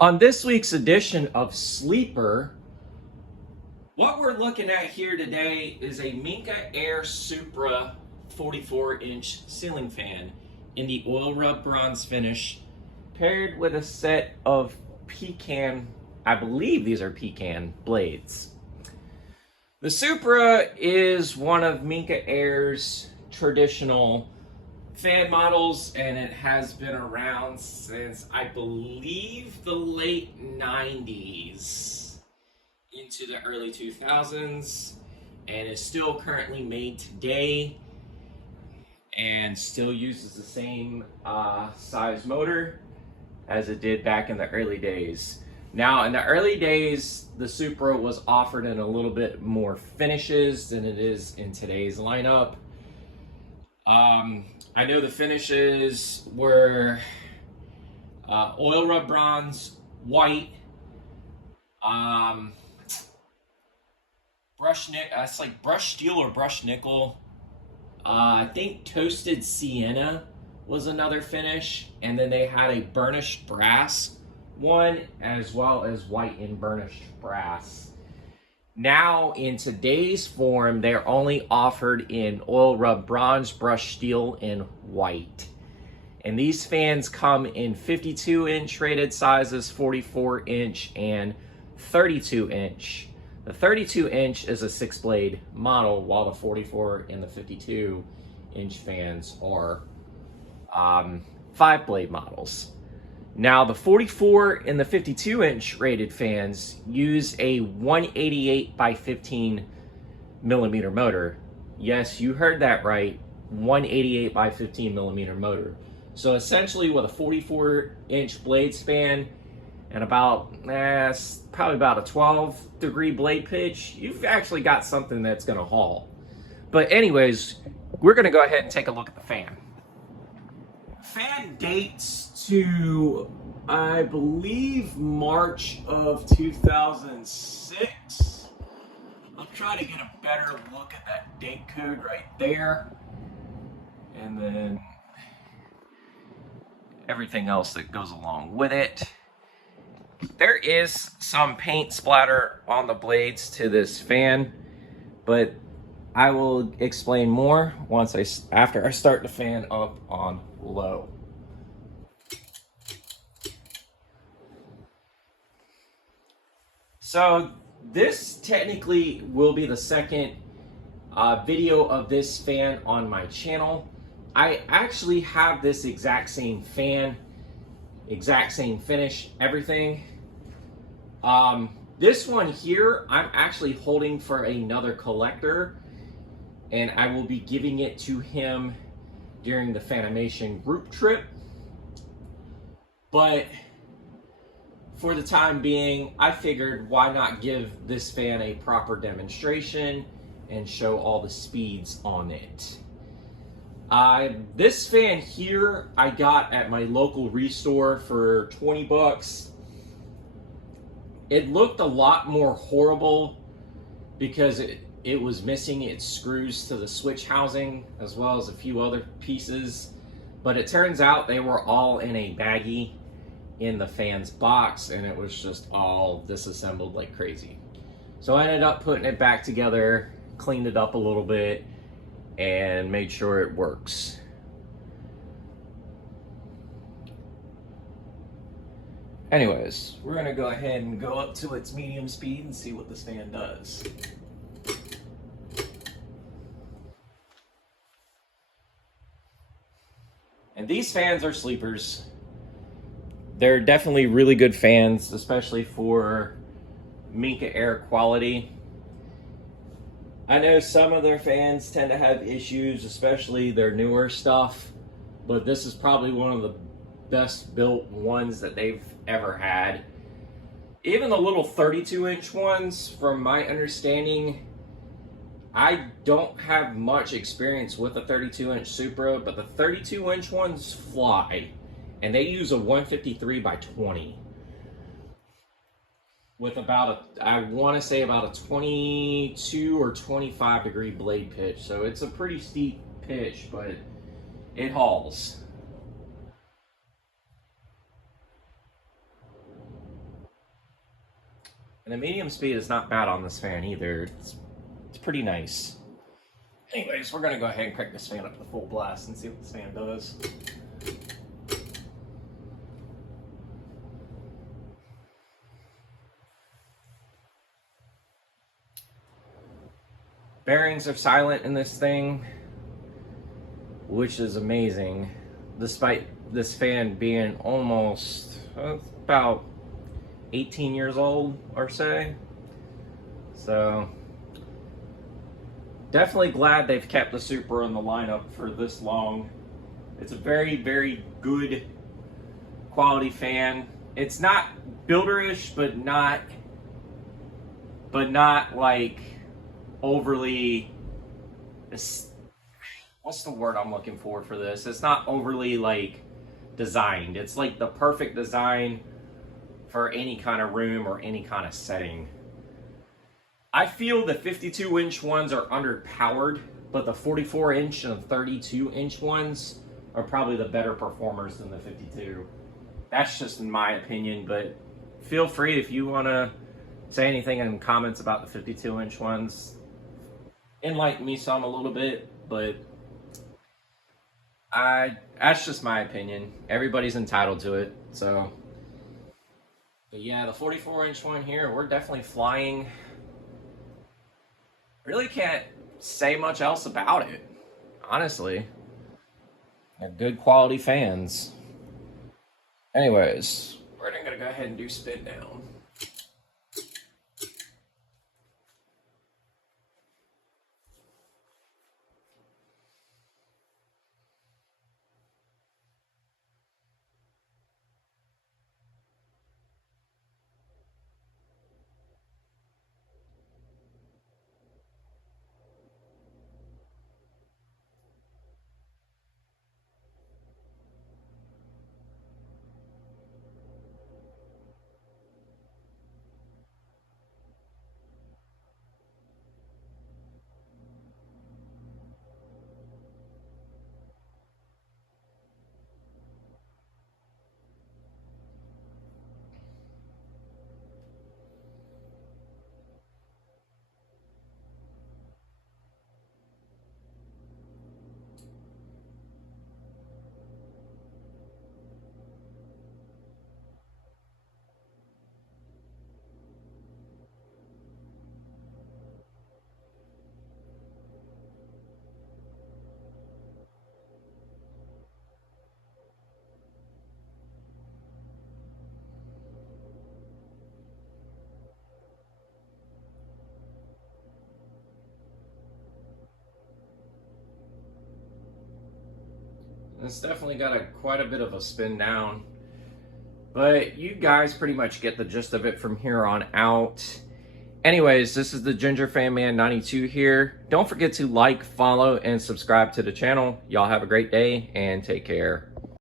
On this week's edition of Sleeper, what we're looking at here today is a Minka Aire Supra 44-inch ceiling fan in the oil rub bronze finish, paired with a set of pecan, I believe these are pecan blades. The Supra is one of Minka Aire's traditional fan models, and it has been around since I believe the late 90s into the early 2000s, and is still currently made today and still uses the same size motor as it did back in the early days. Now, in the early days, the Supra was offered in a little bit more finishes than it is in today's lineup. I know the finishes were oil rub bronze, white, it's like brush steel or brush nickel. I think toasted sienna was another finish, and then they had a burnished brass one as well as white and burnished brass. Now, in today's form, they're only offered in oil rub bronze, brush steel, and white. And these fans come in 52-inch rated sizes, 44-inch, and 32-inch. The 32-inch is a 6-blade model, while the 44 and the 52-inch fans are 5-blade models. Now, the 44 and the 52-inch rated fans use a 188 by 15 millimeter motor. Yes, you heard that right, 188 by 15 millimeter motor. So essentially, with a 44-inch blade span and probably about a 12-degree blade pitch, you've actually got something that's going to haul. But anyways, we're going to go ahead and take a look at the fan. Fan dates to, I believe, March of 2006. I'll try to get a better look at that date code right there. And then everything else that goes along with it. There is some paint splatter on the blades to this fan, but I will explain more after I start the fan up on low. So this technically will be the second video of this fan on my channel. I actually have this exact same fan, exact same finish, everything. This one here, I'm actually holding for another collector, and I will be giving it to him during the Fanimation group trip. But for the time being, I figured why not give this fan a proper demonstration and show all the speeds on it. This fan here I got at my local restore for 20 bucks. It looked a lot more horrible because it was missing its screws to the switch housing as well as a few other pieces. But it turns out they were all in a baggie in the fan's box, and it was just all disassembled like crazy. So I ended up putting it back together, cleaned it up a little bit, and made sure it works. Anyways, we're gonna go ahead and go up to its medium speed and see what this fan does. And these fans are sleepers. They're definitely really good fans, especially for Minka Aire quality. I know some of their fans tend to have issues, especially their newer stuff, but this is probably one of the best built ones that they've ever had. Even the little 32-inch ones, from my understanding, I don't have much experience with a 32-inch Supra, but the 32-inch ones fly, and they use a 153 by 20 with I want to say about a 22 or 25 degree blade pitch. So it's a pretty steep pitch, but it hauls. And the medium speed is not bad on this fan either. It's pretty nice. Anyways, we're gonna go ahead and crank this fan up to full blast and see what this fan does. Bearings are silent in this thing, which is amazing, despite this fan being almost about 18 years old or so. Definitely glad they've kept the Supra in the lineup for this long. It's a very, very good quality fan. It's not builderish, but not like overly, what's the word I'm looking for this? It's not overly like designed. It's like the perfect design for any kind of room or any kind of setting. I feel the 52-inch ones are underpowered, but the 44-inch and 32-inch ones are probably the better performers than the 52. That's just in my opinion, but feel free if you want to say anything in comments about the 52-inch ones. Enlighten me some a little bit, but that's just my opinion. Everybody's entitled to it, so. But yeah, the 44-inch one here, we're definitely flying. Really can't say much else about it, honestly. They're good quality fans. Anyways, we're gonna go ahead and do spin down. It's definitely got quite a bit of a spin down, but you guys pretty much get the gist of it from here on out. Anyways, this is the Ginger Fan Man 92 here. Don't forget to like, follow, and subscribe to the channel. Y'all have a great day and take care.